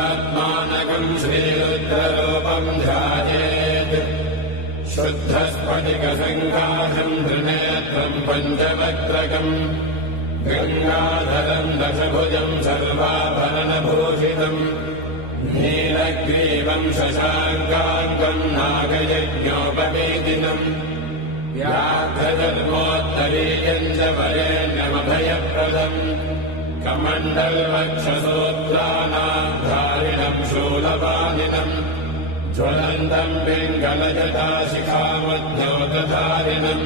शुद्धात्मानकम् श्रीरुद्ररूपम् ध्यायेत् शुद्धस्फटिकसङ्काशम् त्रिनेत्रम् पञ्चवक्त्रकम् गङ्गाधरम् दशभुजम् सर्वाभरणभूषितम् नीलग्रीवम् शशाङ्काङ्कम् नागयज्ञोपवेदिनम् व्याघ्रधर्मोत्तरीयम् च वरेण्यमभयप्रदम् कमण्डलवक्षसूत्राणाम् शूलपाणिनम् ज्वलन्तम् पिङ्गलजटाशिखामध्योतधारिणम्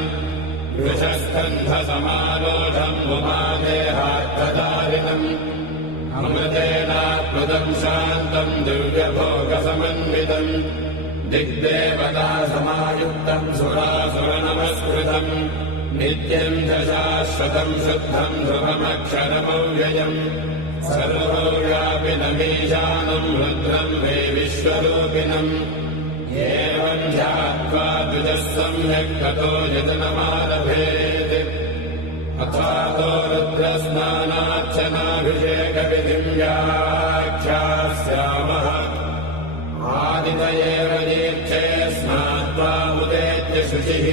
वृषस्कन्धसमारोढम् उमादेहार्थधारिणम् अमृतेनात्मदम् शान्तम् दिव्यभोगसमन्वितम् दिग्देवता समायुक्तम् सुरासुरनमस्कृतम् नित्यम् च शाश्वतम् शुद्धम् ध्रुवमक्षरमव्ययम् सर्वव्यापिनमीशानम् रुद्रम् वै विश्वरूपिणम् एवम् ध्यात्वा द्विजः सम्यक् ततो यजनमारभेत् अथातो रुद्रस्नानार्चनाभिषेकविधिम् व्याख्यास्यामः आदितयेव दीक्षे स्नात्वा उदेत्य शुचिः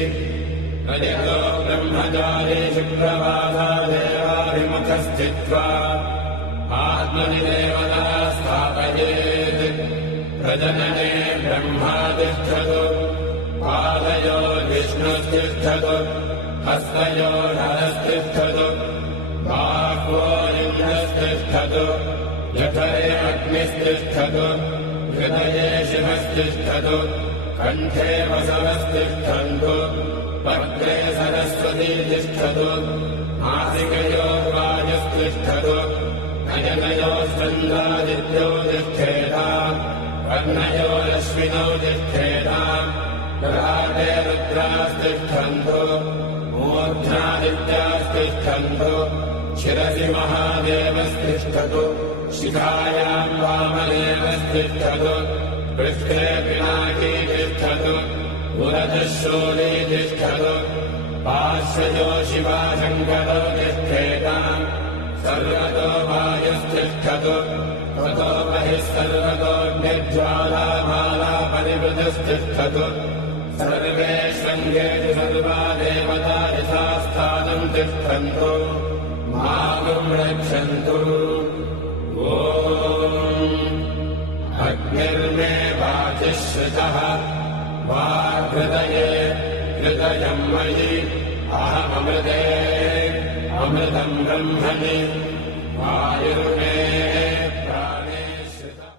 अदितो ब्रह्मचारी शुक्रवासा देवाभिमुखस्थित्वा आत्मनि देवता स्थापयेत् प्रजनने ब्रह्मा तिष्ठतु पादयोर्विष्णुस्तिष्ठतु हस्तयोर्हरस्तिष्ठतु बाह्वो इन्द्रस्तिष्ठतु जठरे अग्निस्तिष्ठतु हृदये शिवस्तिष्ठतु कण्ठे वसवस्तिष्ठन्तु वक्त्रे सरस्वती तिष्ठतु नासिकयोर्वायुस्तिष्ठतु नयनयोश्चन्द्रादित्यो तिष्ठेताम् कर्णयोरश्विनौ तिष्ठेताम् ललाटे रुद्रास्तिष्ठन्तु मूर्ध्नादित्यास्तिष्ठन्तु शिरसि महादेवस्तिष्ठतु शिखायाम् वामदेवस्तिष्ठतु पृष्ठे पिनाकी तिष्ठतु पुरतः शूली तिष्ठतु पार्श्वयो शिवाशङ्करो तिष्ठेताम् सर्वतो वायुस्तिष्ठतु ततो बहिः सर्वतोऽग्निज्वालामाला परिवृतस्तिष्ठतु सर्वेष्वङ्गेषु सर्वा देवता यथास्थानम् तिष्ठन्तु मागुम् रक्षन्तु ॐ अग्निर्मे वाचिः श्रितः वाग्हृदये हृदयम् मयि अहममृते अमृतम् ब्रह्मणि वायुर्मे